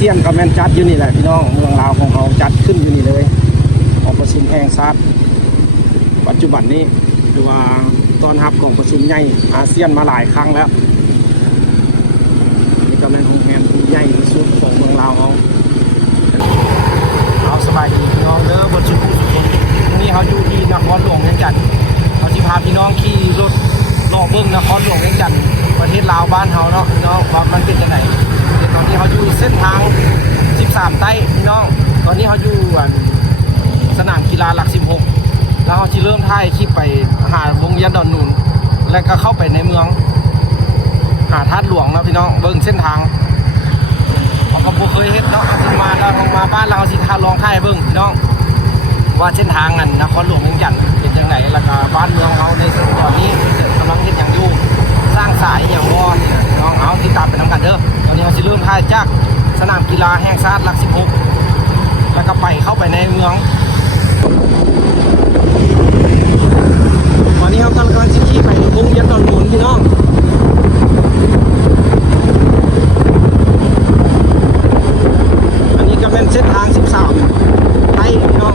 เซียนกับแมนจัดอยู่นี่แหละพี่น้องเมืองลาวของเขาจัดขึ้นอยู่นี่เลยของประชุมแห่งชาติปัจจุบันนี้คือว่าตอนรับของประชุมใหญ่อาเซียนมาหลายครั้งแล้วนี่ก็เป็นโรงแรมที่ใหญ่ที่สุดของเมืองลาวเอาสบายดีพี่น้องเด้อบนชุมนี่เขาอยู่ที่นครหลวงเวียงจันทร์เขาที่พาพี่น้องขี่รถรอเบิ้งนครหลวงเวียงจันทร์ประเทศลาวบ้านเขาเนาะพี่น้องว่ามันเป็นยังไงตอนนี้เขาอยู่เส้นทาง13ใต้พี่น้องตอนนี้เขาอยู่สนามกีฬาหลัก16แล้วเขาจะเริ่มถ่ายคลิปไปหาวงเวียนดอนนูนแล้วก็เข้าไปในเมืองหาธาตุหลวงนะพี่น้องเบิ้งเส้นทางเขาก็บ่เคยเห็นเนาะที่มาแล้วมาบ้านเราสิทาลองถ่ายเบิ้งพี่น้องว่าเส้นทางนั้นนครหลวงเวียงจันทร์เป็นยังไงแล้วก็บ้านเมืองเขาในตอนนี้กำลังเห็นอย่างอยู่สร้างสายอย่างวอนน้องเอาติดตามไปทำกันเด้อตอนนี้เราจะเริ่มถ่ายจากสนามกีฬาแห่งชาติหลัก16แล้วก็ไปเข้าไปในเมืองวันนี้เรากำลังจะขี่ไปวงเวียนดอนนูนพี่น้องอันนี้ก็เป็นเส้นทาง13ไทยพี่น้อง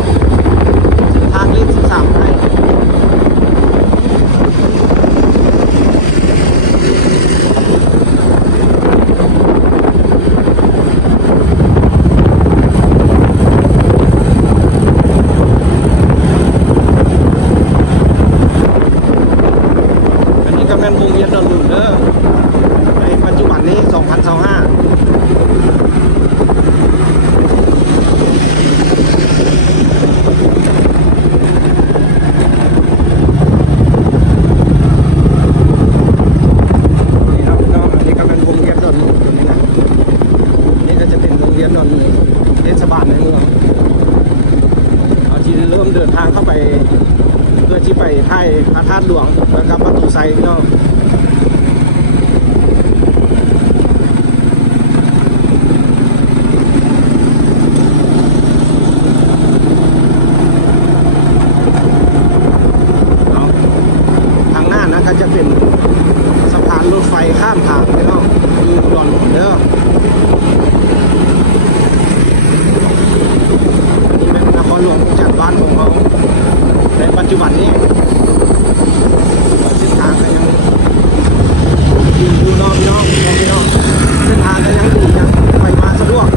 เส้นทางเลข13ไทยเป็นวงเวียนดอนนูนเด้อในปัจจุบันนี้2025นี่ครับพี่น้องอันนี้ก็เป็นวงเวียนดอนนูนนี่นะนี่ก็จะเป็นวงเวียนดอนนูนเทศบาลในเมืองเอาทีเริ่มเดินทางเข้าไปเพื่อที่ไปถ่ายพระธาตุหลวงแล้วก็ประตูไซพี่น้องทางหน้านะก็จะเป็นสะพานรถไฟข้ามทางพี่น้องอยู่ดอนเด้อนี่เป็นนครหลวงจัดบ้านของเราในปัจจุบันนี้เส้นทางก็ยังอยู่นอกพี่น้องเส้นทางก็ยังดียังไปมาสะดวก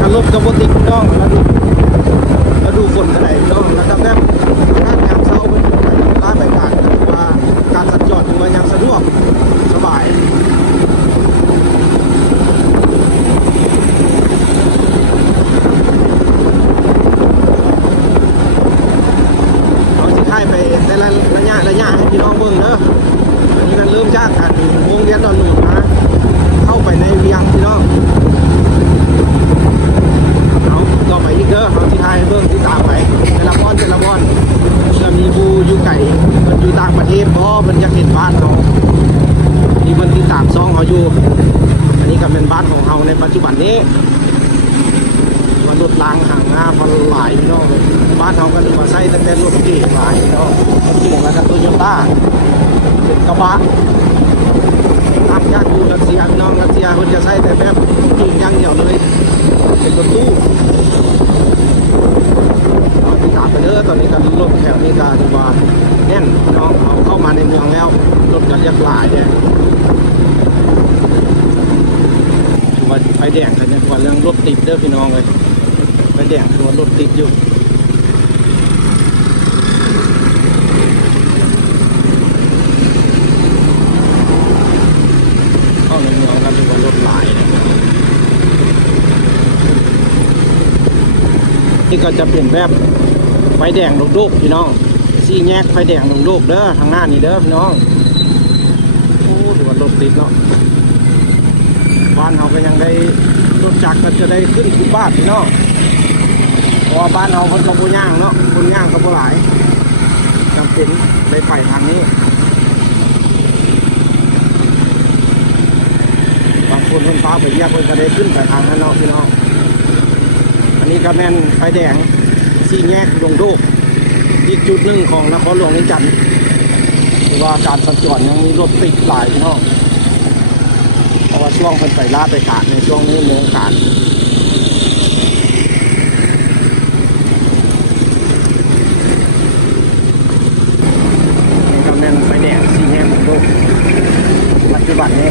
การรถกระบะติดพี่น้องแล้วดูฝนอะไรพี่น้องแล้วก็แบบการยามเช้าเป็นร้านไปการว่าการสัญจรมันยังสะดวกสบายไปแต่ละระยะให้พี่น้องเบิ่งเด้ออันนี้มันเริ่มจากการวงเวียนดอนนูนนะเข้าไปในเวียงพี่น้องเอาต่อไปอีกเด้อเอาที่ท้ายเบิ่งที่ตามไปแต่ละบอนจะมีผู้อยู่ไก่มันอยู่ต่างประเทศเพราะมันจะเห็นบ้านเราที่มันที่ตามซองเขาอยู่อันนี้ก็เป็นบ้านของเราในปัจจุบันนี้มันรถล้างห่างหน้าพันหลายพี่น้องบ้านเขาก็เลยมาใช้ตั้งแต่รถเก๋งหลายพี่น้องรถเก๋งแล้วก็โตโยต้าเป็นกระบะนักยากอยู่รัสเซียพี่น้องรัสเซียมันจะใช้แต่แบบเก๋งอย่างเดียวเลยเป็นรถตู้ติดตามไปเด้อตอนนี้ก็รถแถวนี้ก็ถือว่าแน่นน้องเอาเข้ามาในเมืองแล้วรถก็เรียกหลายเนี่ยว่าไฟแดงกันเนี่ยว่าเรื่องรถติดเด้อพี่น้องเลยไฟแดงคือว่ารถติดอยู่เข้าในเมืองกันถือว่ารถหลายนะนี่ก็จะเปลี่ยนแบบไฟแดงลูกๆพี่น้องซี่แยกไฟแดงลูกๆเด้อทางหน้านี่เด้อพี่น้องโอ้ถือว่ารถติดเนาะบ้านเขาก็ยังได้รถจักรก็จะได้ขึ้นทุกบ้านพี่น้องเพราะว่าบ้านเราคนกับผู้ย่างเนาะคนย่างกับผู้หลายจำเป็นได้ไปทางนี้บางคนคนฟ้าไปเยี่ยมคนก็ได้ขึ้นไปทางนั้นเนาะพี่น้องอันนี้ก็แม่นไฟแดงสี่แยกลงโดกอีกจุดหนึ่งของนครหลวงเวียงจันทร์ถือว่าการสัญจรยังมีรถติดหลายพี่น้องเพราะ ว่าช่วงเพิ่นไปลาดไปขาดในช่วงนี้เมืองขาดนี่ก็แม่นไฟแดงสีแดงของโลกปัจจุบันนี้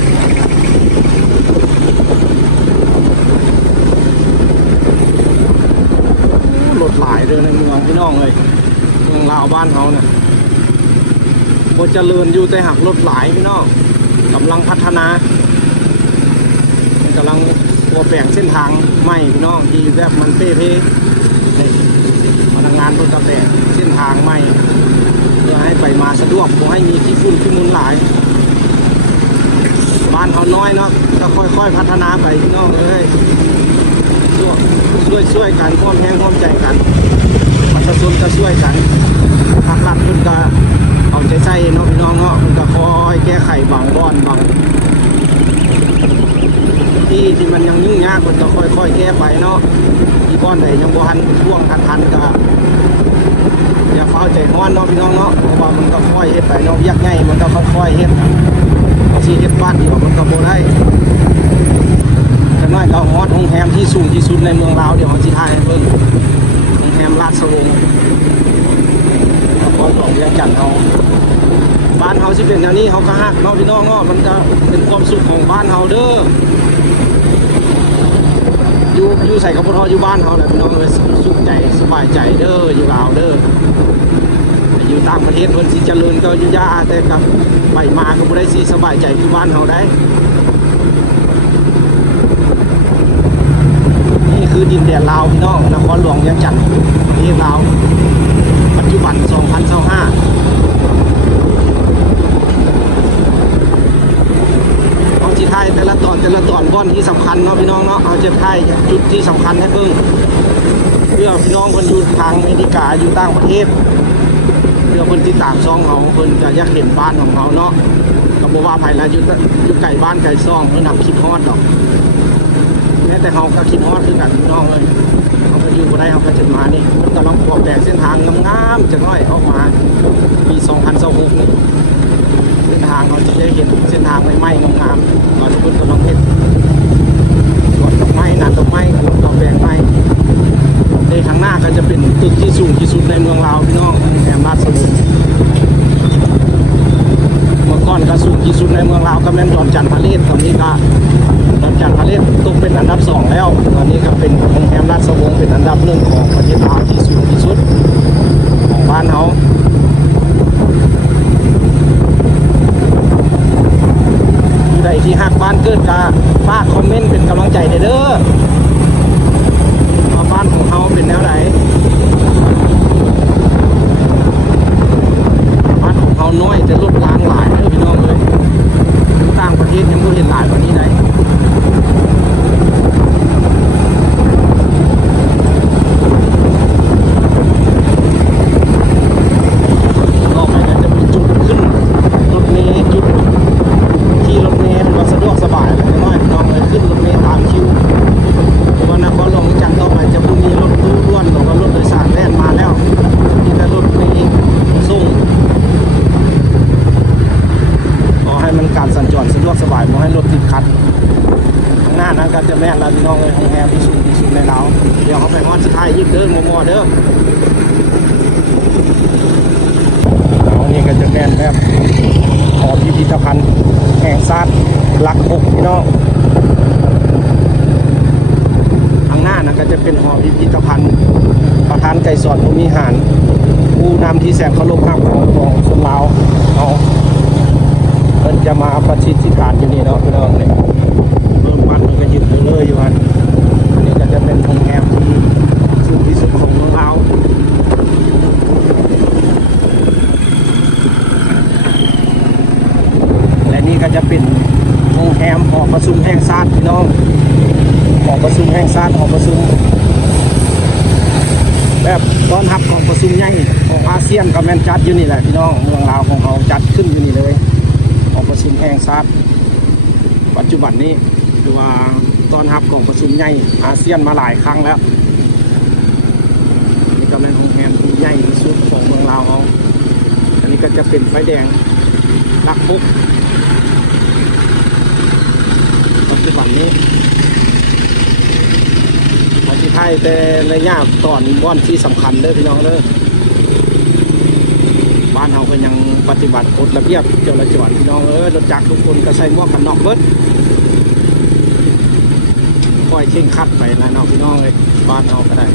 รถหลายเด้อในเมืองพี่น้องเลยเมืองลาวบ้านเขาเนี่ยโคเจริญอยู่แต่หักรถหลายพี่น้องกำลังพัฒนากำลังตัวแปลงเส้นทางใหม่พี่น้องที่แบบมันเพ่พนักงานตัวแปลงเส้นทางใหม่เพื่อให้ไปมาสะดวกเพื่อให้มีที่ฝุ่นที่มุนหลายบ้านเขาน้อยเนาะก็ค่อยๆพัฒนาไปพี่น้องเลยช่วยกันพร้อมแรงพร้อมใจกันประชาชนก็ช่วยกันภาครัฐเพิ่นก็เอาใจใส่เนาะพี่น้องเนาะเพิ่นก็คอยแก้ไขบางบ่อนบางที่มันยังยุ่งยากมันก็ค่อยๆแก้ไปเนาะที่บ่อนไหนยังบ่ทันท่วงทันก็อย่าเฝ้าใจร้อนเนาะพี่น้องเนาะเพราะว่ามันก็ค่อยเฮ็ดไปเนาะยากง่ายมันก็ค่อยๆเฮ็ดบางทีเฮ็ดบ้านเดียวมันก็บ่ได้แต่น้อยก็ฮอดโรงแรมที่สูงที่สุดในเมืองลาวเดี๋ยวเขาสิถ่ายให้เบิ่งโรงแรมราชวงศ์นครหลวงเวียงจันทน์เฮาบ้านเฮาสิเป็นอย่างนี้เฮาก็ฮักเนาะพี่น้องเนาะมันก็เป็นความสุขของบ้านเฮาเด้ออยู่ใส่กับพออยู่บ้านเฮาแหละพี่น้องเลยสุขใจสบายใจเด้ออยู่ลาวเด้ออยู่ต่างประเทศเพิ่นสิเจริญก็อยู่ยากแต่กับไปมาก็บ่ได้สิสบายใจที่บ้านเฮาได้นี่คือดินแดนลาวพี่น้องนครหลวงเวียงจันทน์ประเทศลาวปัจจุบัน 2025ที่ไทยแต่ละตอนบ่อนที่สำคัญเนาะพี่น้องเนาะเอาจะไทยจุดที่สำคัญให้เพิ่งเพื่อพี่น้องคนอยู่ทางอเมริกาอยู่ต่างประเทศเพื่อคนที่ต่างช่องเขาคนจะอยากเห็นบ้านของเขาเนาะก็บอกว่าภายในอยู่ไก่บ้านไก่ซ่องเพื่อนำคิดฮอดดอกแม้แต่เขาก็คิดฮอดคือกันพี่น้องเลยเขาไปอยู่บ่ได้เขาก็จะมานี่มันกำลังปรับแต่งเส้นทางงามๆจะน้อยออกมาปี 2026นี่เส้นทางเราจะได้เห็นเส้นทางใหม่ๆงามๆเราจะเพิ่งกำลังเห็นสวนดอกไม้นาดอกไม้สวนดอกแดงไม้ในทางหน้าก็จะเป็นตึกที่สูงที่สุดในเมืองลาวพี่น้องแอมราชวงศ์เมื่อก่อนก็สูงที่สุดในเมืองลาวก็แม่นดอนจันทร์พาเลสตอนนี้ก็ดอนจันทร์พาเลสตกเป็นอันดับ2แล้วตอนนี้ก็เป็นโรงแรมราชวงศ์เป็นอันดับ1ของประเทศลาวที่สูงที่สุดของบ้านเขาใดที่หักบ้านเกิดกาฝากคอมเมนต์เป็นกำลังใจเด้อว่าบ้านของเขาเป็นแนวไหนบ้านของเขาน้อยแต่รถล้างหลายเด้อพี่น้องเลยต่างประเทศยังไม่เห็นหลายกว่านี้ไหนต่อไปก็จะเป็นจุดขึ้นรถเมล์จุดที่รถเมล์มันก็สะดวกสบายเลยน้อยน้องเลยขึ้นรถเมล์ตามคิววันนครหลวงจันทร์ต่อไปจะพุ่งมีรถตู้ด้วนหรือว่ารถโดยสารแล่นมาแล้วที่แต่รถเมล์ส่งขอให้มันการสัญจรสะดวกสบายไม่ให้รถติดขัดข้างหน้านั้นก็จะแม่นแล้วพี่น้องเลยโรงแรมที่สูงที่สุดในลาวเดี๋ยวเขาไปฮอดสุดท้ายยิบเดินมอเด้อนี่ก็จะแม่นแบบหอพิพิธภัณฑ์แห่งชาติหลัก6พี่น้องข้างหน้านะก็จะเป็นหอพิพิธภัณฑ์ประธานไก่สอนภูมิหารผู้นำที่แสนเคารพรักของคนลาวเอาเพิ่นจะมาประชิดที่ฐานอยู่นี่เนาะพี่น้องเนี่ยเริ่มวัดมันก็ยืนเลยอยู่อันนี้ก็จะเป็นโรงแรมที่สูงที่สุดของเมืองลาวและนี่ก็จะเป็นโรงแรมหอประชุมแห่งชาติพี่น้องหอประชุมแห่งชาติหอประชุมแบบต้อนรับของประชุมใหญ่ของอาเซียนก็แม่นจัดอยู่นี่แหละพี่น้องเมืองลาวของเขาจัดขึ้นอยู่นี่เลยหอประชุมแห่งชาติปัจจุบันนี้คือว่าต้อนรับของประชุมใหญ่อาเซียนมาหลายครั้งแล้วนี่ก็เป็นโรงแรมที่ใหญ่ที่สุดของเมืองลาวเขาอันนี้ก็จะเป็นไฟแดงลักปุ๊บต นี้เอาที่ไทยแต่ระยะตอนบ่อนที่สำคัญเด้อพี่น้องเด้อบ้านเราก็ยังปฏิบัติกฎระเบียบจราจรพี่น้องรถจักรทุกคนก็ใส่หมวกกันน็อกเบิดค่อยเข่งคัดไปนะน้องพี่น้องเลยบ้านเราก็ได้